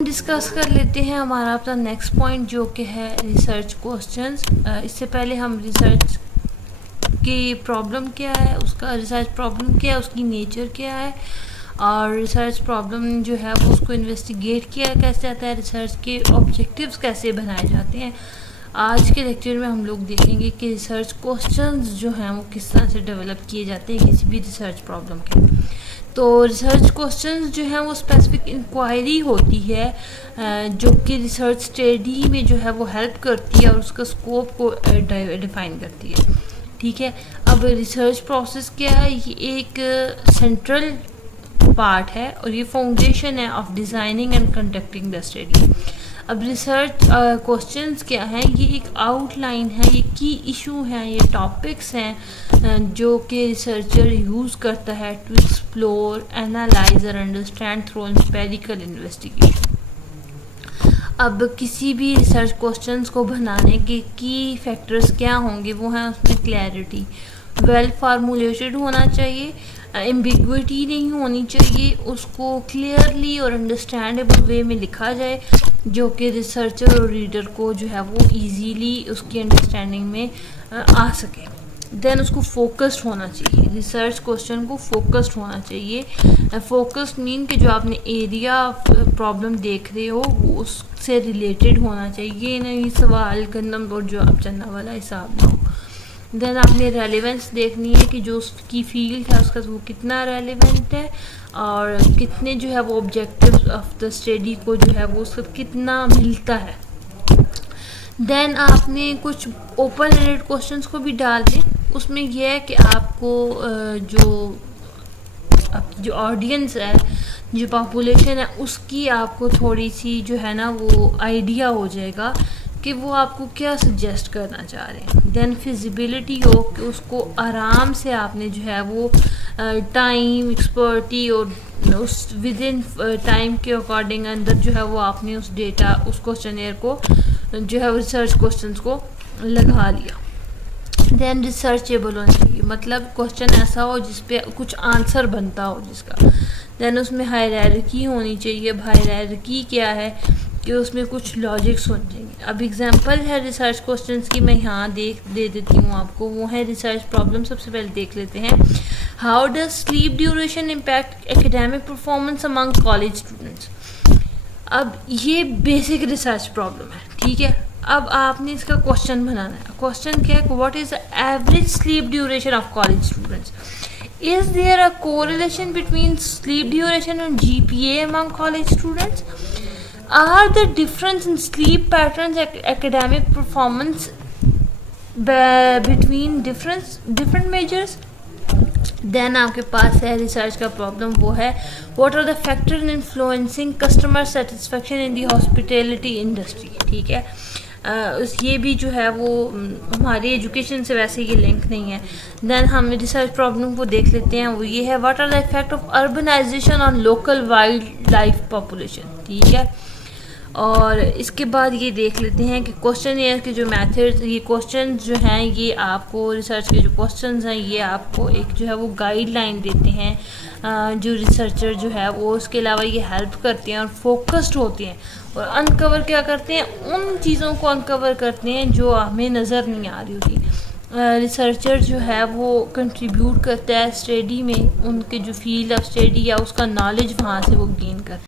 Discuss कर लेते हैं हमारा अपना नेक्स्ट पॉइंट जो कि है रिसर्च क्वेश्चंस। इससे पहले हम रिसर्च की प्रॉब्लम क्या है, उसका रिसर्च प्रॉब्लम क्या है, उसकी नेचर क्या है और रिसर्च प्रॉब्लम जो है वो उसको इन्वेस्टिगेट किया कैसे जाता है, रिसर्च के ऑब्जेक्टिव्स कैसे बनाए जाते हैं। आज के लेक्चर में हम लोग देखेंगे कि रिसर्च क्वेश्चंस जो हैं वो किस तरह से डेवलप किए जाते हैं किसी भी रिसर्च प्रॉब्लम के। तो रिसर्च क्वेश्चंस जो हैं वो स्पेसिफिक इंक्वायरी होती है जो कि रिसर्च स्टडी में जो है वो हेल्प करती है और उसका स्कोप को डिफाइन करती है। ठीक है, अब रिसर्च प्रोसेस क्या है, ये एक सेंट्रल पार्ट है और ये फाउंडेशन है of designing and conducting the study. अब रिसर्च क्वेश्चंस क्या है, ये एक आउटलाइन है, ये की इशू हैं, ये टॉपिक्स हैं जो कि रिसर्चर यूज़ करता है टू एक्सप्लोर, एनालाइज और अंडरस्टैंड थ्रू एम्पिरिकल इन्वेस्टिगेशन। अब किसी भी रिसर्च क्वेश्चंस को बनाने के की फैक्टर्स क्या होंगे, वो हैं उसमें क्लैरिटी, वेल फार्मूलेटेड होना चाहिए, एम्बिग्विटी नहीं होनी चाहिए, उसको क्लियरली और अंडरस्टैंडेबल वे में लिखा जाए जो कि रिसर्चर और रीडर को जो है वो इजीली उसकी अंडरस्टैंडिंग में आ सके। देन उसको फोकस्ड होना चाहिए, रिसर्च क्वेश्चन को फोकस्ड होना चाहिए। फोकस्ड मीन कि जो आपने एरिया प्रॉब्लम देख रहे हो वो उससे रिलेटेड होना चाहिए, नहीं सवाल गंदम और जो आप चलने वाला हिसाब ना हो। देन आपने रेलेवेंस देखनी है कि जो उसकी फील्ड है उसका वो कितना रेलेवेंट है और कितने जो है वो ऑब्जेक्टिव्स ऑफ द स्टडी को जो है वो उसका कितना मिलता है। देन आपने कुछ ओपन एंडेड क्वेश्चंस को भी डाल दें, उसमें यह है कि आपको जो ऑडियंस है, जो पॉपुलेशन है, उसकी आपको थोड़ी सी जो है ना वो आइडिया हो जाएगा कि वो आपको क्या सजेस्ट करना चाह रहे हैं। देन फिजिबिलिटी हो कि उसको आराम से आपने जो है वो टाइम, एक्सपर्टी और उस विद इन टाइम के अकॉर्डिंग अंदर जो है वो आपने उस डेटा, उस क्वेश्चनेयर को जो है रिसर्च क्वेश्चंस को लगा लिया। देन रिसर्चेबल होना चाहिए, मतलब क्वेश्चन ऐसा हो जिस पे कुछ आंसर बनता हो जिसका। देन उसमें हायरार्की होनी चाहिए। अब हायरार्की क्या है कि उसमें कुछ लॉजिक्स होने चाहिए। अब एग्जांपल है रिसर्च क्वेश्चंस की मैं यहाँ दे देती हूँ आपको, वो है रिसर्च प्रॉब्लम। सबसे पहले देख लेते हैं, how does sleep duration impact academic performance among college students. अब ये बेसिक रिसर्च प्रॉब्लम है, ठीक है। अब आपने इसका क्वेश्चन बनाना है। क्वेश्चन क्या है, what is the average sleep duration of college students, is there a correlation between sleep duration and GPA among college students, are the difference in sleep patterns academic performance between different measures। Then आपके पास है research का problem, वो है what are the factor in influencing customer satisfaction in the hospitality industry. ठीक है, ये भी जो है वो हमारी एजुकेशन से वैसे ये लिंक नहीं है। देन हम रिसर्च प्रॉब्लम को देख लेते हैं, वो ये है what are the effect of urbanisation on local wild life population. ठीक है, और इसके बाद ये देख लेते हैं कि क्वेश्चन ईयर के जो मेथड्स, ये क्वेश्चन जो हैं ये आपको रिसर्च के जो क्वेश्चंस हैं ये आपको एक जो है वो गाइडलाइन देते हैं जो रिसर्चर जो है वो, उसके अलावा ये हेल्प करते हैं और फोकस्ड होते हैं और अनकवर क्या करते हैं, उन चीज़ों को अनकवर करते हैं जो हमें नज़र नहीं आ रही होती। रिसर्चर जो है वो कंट्रीब्यूट करता है स्टडी में, उनके जो फील्ड ऑफ स्टडी या उसका नॉलेज वहाँ से वो गेन करता है।